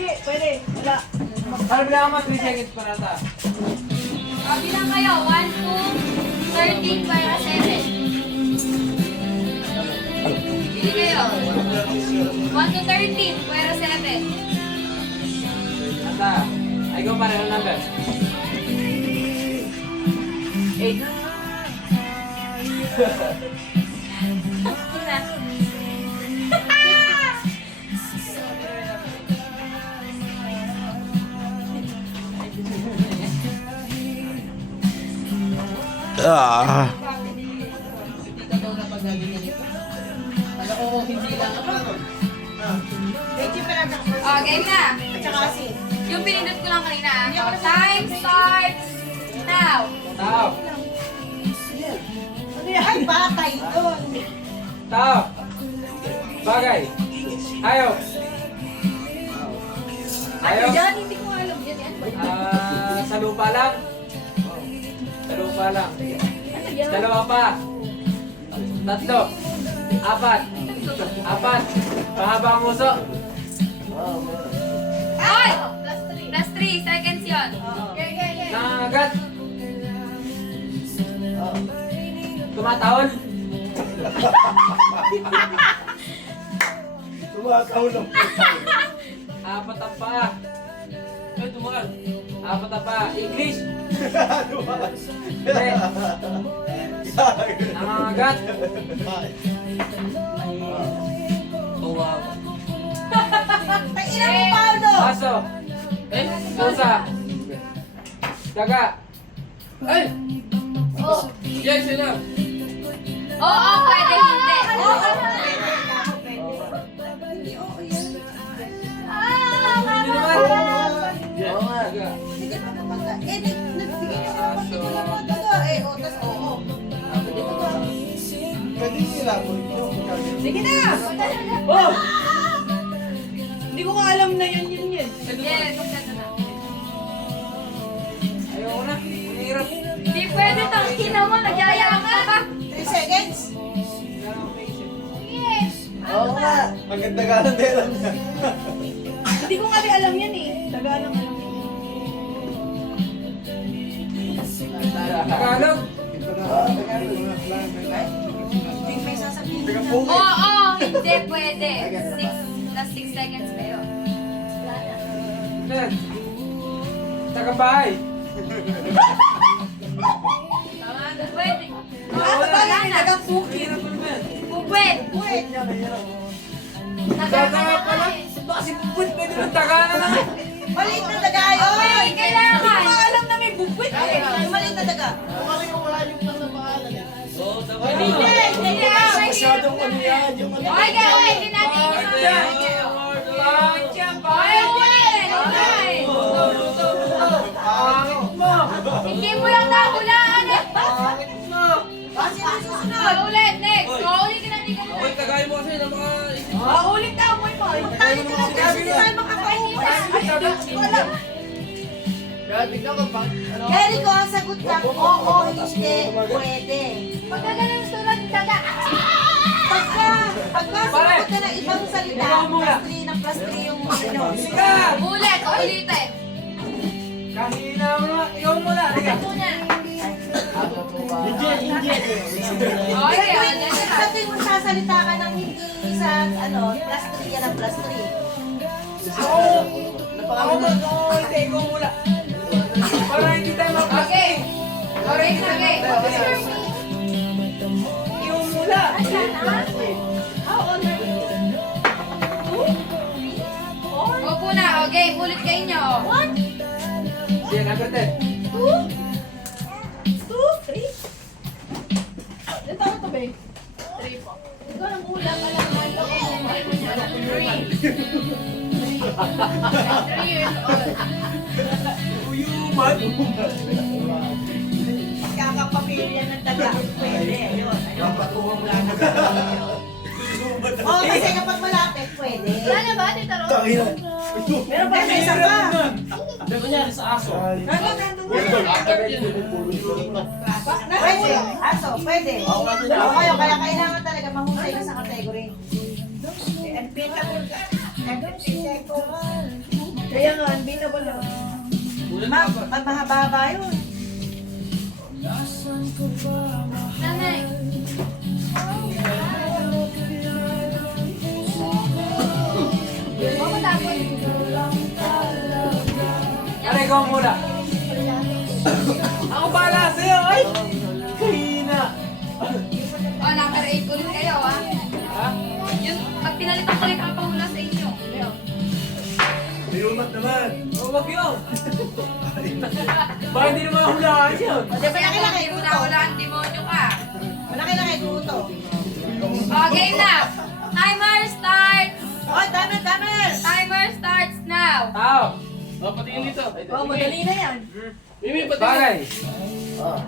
Hindi, pwede. Wala. Para bilang mo 3 seconds pa nata. Bilang kayo. 1, 2, 13 para 7. Bili kayo. 1 to 13 para 7. Nata. Ay ko pareho number. 8. Hindi ka daw napagalingan ito. Alam ko kung hindi lang ako. Game na. At saka kasi. Yung pinindot ko lang kanina. Time starts now. Tao. Ano yan? Ay, batay doon. Tao. Bagay. Ayaw. Ano Ayaw. yan? Hindi ko alam. Yan, yan. Sa lupa lang. Sa lupa lang. Ano yan? Dalawa pa. 3. 4. 4. Pahaba ang uso. Ay! Plus 3 seconds yun. Nangangagat. Tumataon. Tumakahon ng pusa. 4 ang paa. Ay, tumakan. 4 ang paa. English. Hindi. Nangangagat. Ina mo, Paolo! Aso. Pusa. Daga. Ay! Oh. Yes, yun lang. Oo, pwede hindi. Oo. Hindi naman. Oo nga. Daga. Eh, nagbigay niyo ka ng particular na daga. Eh, o, tas oo. Pwede ko ba? Pwede sila po. Sige na! Oh! Hindi ko nga alam na yan. Yes, kompleto na. Ayoko na. Ang hirap. Hindi pwede tangkin mo, nagyayang ka pa. 3 seconds? Wala akong maisip. Yes. Oo nga. Maganda ka ng delam niya. Hindi ko nga rin alam yan eh. Daga lang alam yan. Tagalog. Hindi may sasabihin na. Oo, hindi pwede. 6 seconds kayo. Yan. Tagabahay. Pwede. Wala na. Dagang puki. Hirap mo naman. Pupwet. Wait. Taga pala. Kasi bubut pwede ng taga na lang. Maliit na daga yun. Okay, kailangan. Hindi ko alam na may bubwit eh. Maliit na daga. Hindi. Masyadong ano yan. Yung ano. Okay, okay. Hindi natin. Okay, ulit. Okay. Pangit mo. Hindi mo lang nahulaan eh. Pangit mo. Kasi ang susunod. Ulit, next. Ulit ka na, hindi ka na. Oy, kagaya mo kasi ng mga... Ulit na mo mo. Tayo ka lang kasi hindi tayo makakausap. Ay, hindi ko alam. Kaya ko ang sagot lang, oo, hindi, pwede. Pagkagalang sulat, daga. Pagka sumagot ka ng ibang salita, plus 3 yung ano. Sige. Ulit, ulitin. Kanina mo na. Ikaw muna. Halika. Okay, ulit. Sa tuwing magsasalita ka ng hindi sa ano, plus 3 yan ang plus 3. Ako ba? Oo, hindi. Ikaw muna. Para hindi tayo mag- Okay. Okay, okay. Ikaw muna. How old are you? 2? 4? Opo na, okay. Ulit kayo nyo. 1? Yan, number 10. 2? 2? 3? Ilan taon to, babe? 3 po. Ikaw ang ulang, alam mo, alam mo. 3 years old. Uyuman. Kakapamilya ng daga. Pwede. Yun. Oo, kasi kapag malapit, pwede. Wala na ba, Tita Ro? Tangina. Meron pa may isa pa. Kunyari sa aso. Pwede. Aso, pwede. O kayo, kaya kailangan talaga mahusay ka sa category. Mahaba yun. Nanay. Huwag matapos. Ano, ikaw muna. Ako bahala sa'yo, ay! Kahina. Oh, number 8 ulit kayo, ha? Ha? Yun, pag pinalitan ko ulit ang pahula sa inyo. May umat naman. Oh, wag yun. Baka hindi naman hulaan yun. O, di ba laki-laki Hindi mo kuto? na wala ang demonyo ka. Malaki-laki kuto. Oh, game na. Timer starts. Oh, timer! Timer starts now. Tao. Oh, patingin dito. Oh, madali na yan. Mimi, patingin. Bagay. Ah.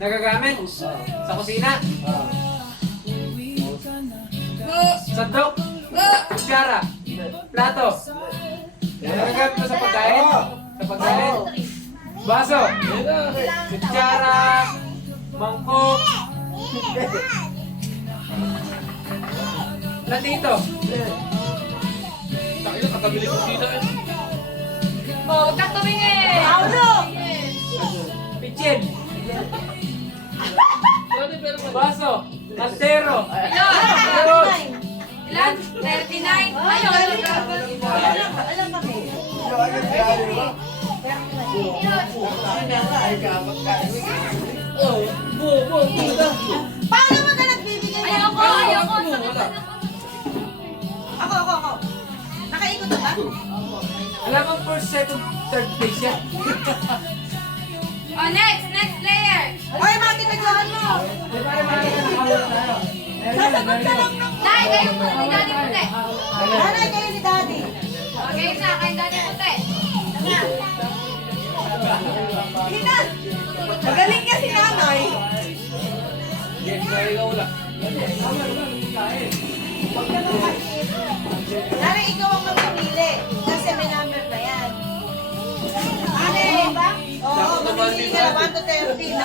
Nagagamit. Sa kusina. Sandok. Kutsara. Plato. Nagagamit mo sa pagkain. Sa pagkain. Baso. Kutsara. Mangkok. Platito. Takina, kakabili ko dito eh. Oh, huwag kang tumingin. Paulo! Pitchin. Pwede, pero Baso. Kaldero. Ilan? Ilan? 39. Ayun. Alam kami. Yung agad kaya ba? Ay, kapat ka. Paano mo ka nagbibigay? Ayoko. Ako. Nakaikot na ba? Alam mo first, second, third place yan. Oh, next player. Oy, mga tinaglahan mo! Sasagot ka lang ng... Nay, kayo po. Ni Daddy Puti. Nanay kayo ni Daddy. Oh, game na. Kay Daddy Puti. Hindi na! Magaling ka si nanay. Yes, ikaw wala. Nanay, ikaw ang magpamili. Kasi may number na yan. Nanay, ba? Oo, mamili ka na 1 to 30.